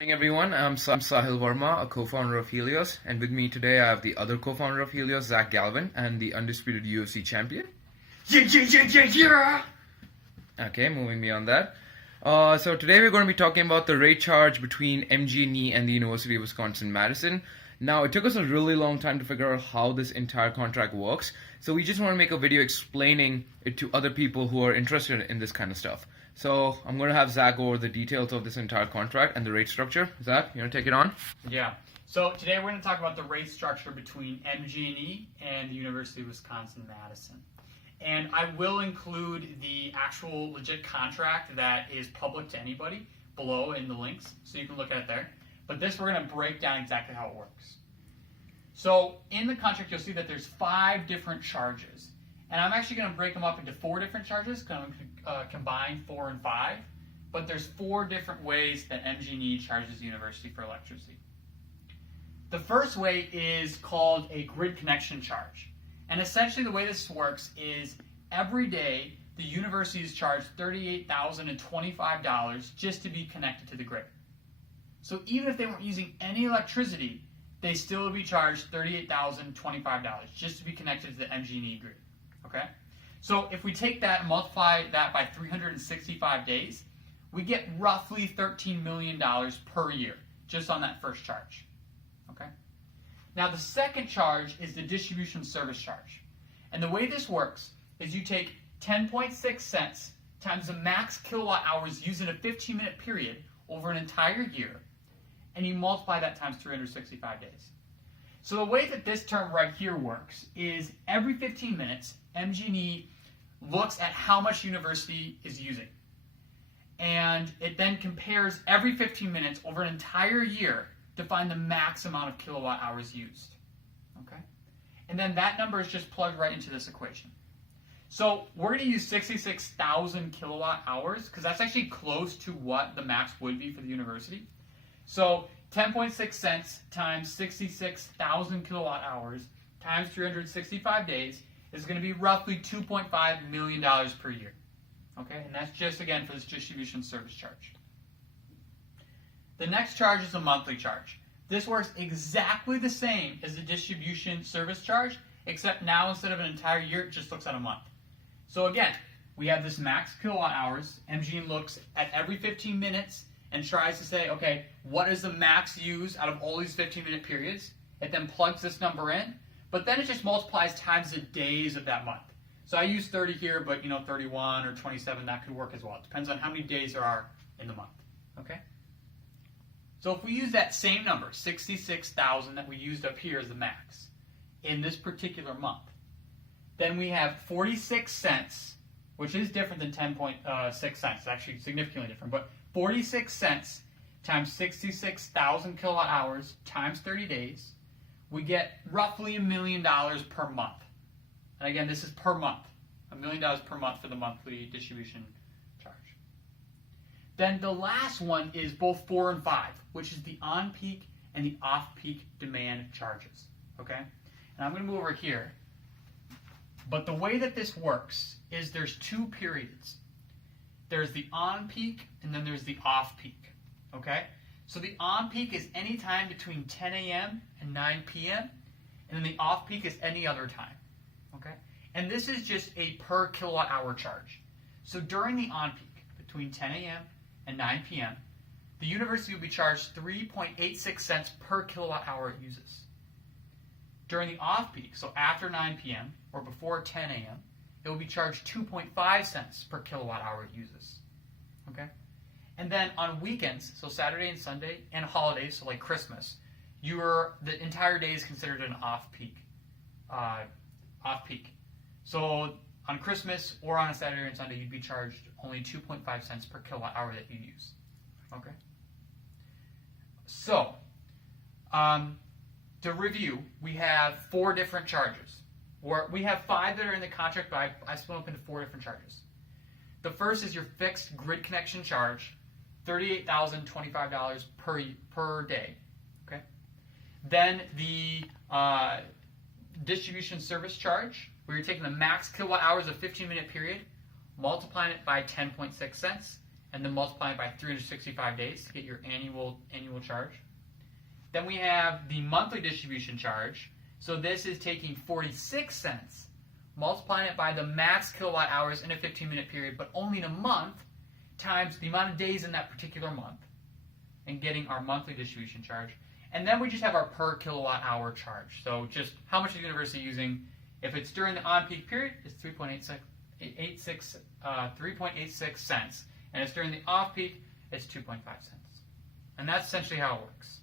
Morning everyone, I'm Sahil Verma, a co-founder of Helios, and with me today I have the other co-founder of Helios, Zach Galvin, and the undisputed UFC champion. Yeah. Okay, moving beyond that. So today we're going to be talking about the rate charge between MG&E and the University of Wisconsin-Madison. Now, it took us a really long time to figure out how this entire contract works, so we just want to make a video explaining it to other people who are interested in this kind of stuff. So I'm going to have Zach go over the details of this entire contract and the rate structure. Zach, you want to take it on? Yeah. So today we're going to talk about the rate structure between MG&E and the University of Wisconsin-Madison. And I will include the actual legit contract that is public to anybody below in the links, so you can look at it there. But this we're going to break down exactly how it works. So in the contract you'll see that there's 5 different charges. And I'm actually going to break them up into 4 different charges, because I'm going to combine 4 and 5. But there's 4 different ways that MG&E charges the university for electricity. The first way is called a grid connection charge. And essentially the way this works is every day the university is charged $38,025 just to be connected to the grid. So even if they weren't using any electricity, they still would be charged $38,025 just to be connected to the MG&E grid. Okay? So if we take that and multiply that by 365 days, we get roughly $13 million per year just on that first charge. Okay? Now the second charge is the distribution service charge. And the way this works is you take 10.6 cents times the max kilowatt hours used in a 15-minute period over an entire year, and you multiply that times 365 days. So the way that this term right here works is every 15 minutes, MG&E looks at how much university is using. And it then compares every 15 minutes over an entire year to find the max amount of kilowatt hours used. Okay? And then that number is just plugged right into this equation. So we're going to use 66,000 kilowatt hours, because that's actually close to what the max would be for the university. So 10.6 cents times 66,000 kilowatt hours times 365 days is going to be roughly $2.5 million per year. Okay, and that's just, again, for this distribution service charge. The next charge is a monthly charge. This works exactly the same as the distribution service charge, except now instead of an entire year, it just looks at a month. So again, we have this max kilowatt hours. MG looks at every 15 minutes and tries to say, okay, what is the max use out of all these 15-minute periods? It then plugs this number in, but then it just multiplies times the days of that month. So I use 30 here, but 31 or 27, that could work as well. It depends on how many days there are in the month. Okay? So if we use that same number, 66,000 that we used up here as the max, in this particular month, then we have 46 cents, which is different than 10.6 cents. It's actually significantly different, but 46 cents times 66,000 kilowatt hours times 30 days, we get roughly $1 million per month. And again, this is per month. $1 million per month for the monthly distribution charge. Then the last one is both 4 and 5, which is the on-peak and the off-peak demand charges. Okay? And I'm going to move over here. But the way that this works is there's 2 periods. There's the on-peak and then there's the off-peak. Okay? So the on-peak is any time between 10 a.m. and 9 p.m. And then the off-peak is any other time. Okay? And this is just a per kilowatt hour charge. So during the on-peak, between 10 a.m. and 9 p.m., the university will be charged 3.86 cents per kilowatt hour it uses. During the off-peak, so after 9 p.m. or before 10 a.m., it will be charged 2.5 cents per kilowatt hour it uses. Okay? And then on weekends, so Saturday and Sunday, and holidays, so like Christmas, the entire day is considered an off-peak. Off-peak. So on Christmas or on a Saturday and Sunday, you'd be charged only 2.5 cents per kilowatt hour that you use. Okay? So, to review, we have 4 different charges. Or we have 5 that are in the contract, but I split up into 4 different charges. The first is your fixed grid connection charge, $38,025 per day. Okay? Then the distribution service charge, where you're taking the max kilowatt hours of 15-minute period, multiplying it by 10.6 cents, and then multiply it by 365 days to get your annual charge. Then we have the monthly distribution charge. So this is taking 46 cents, multiplying it by the max kilowatt hours in a 15-minute period, but only in a month, times the amount of days in that particular month, and getting our monthly distribution charge. And then we just have our per kilowatt hour charge. So just how much is the university using? If it's during the on-peak period, it's 3.86 cents. And if it's during the off-peak, it's 2.5 cents. And that's essentially how it works.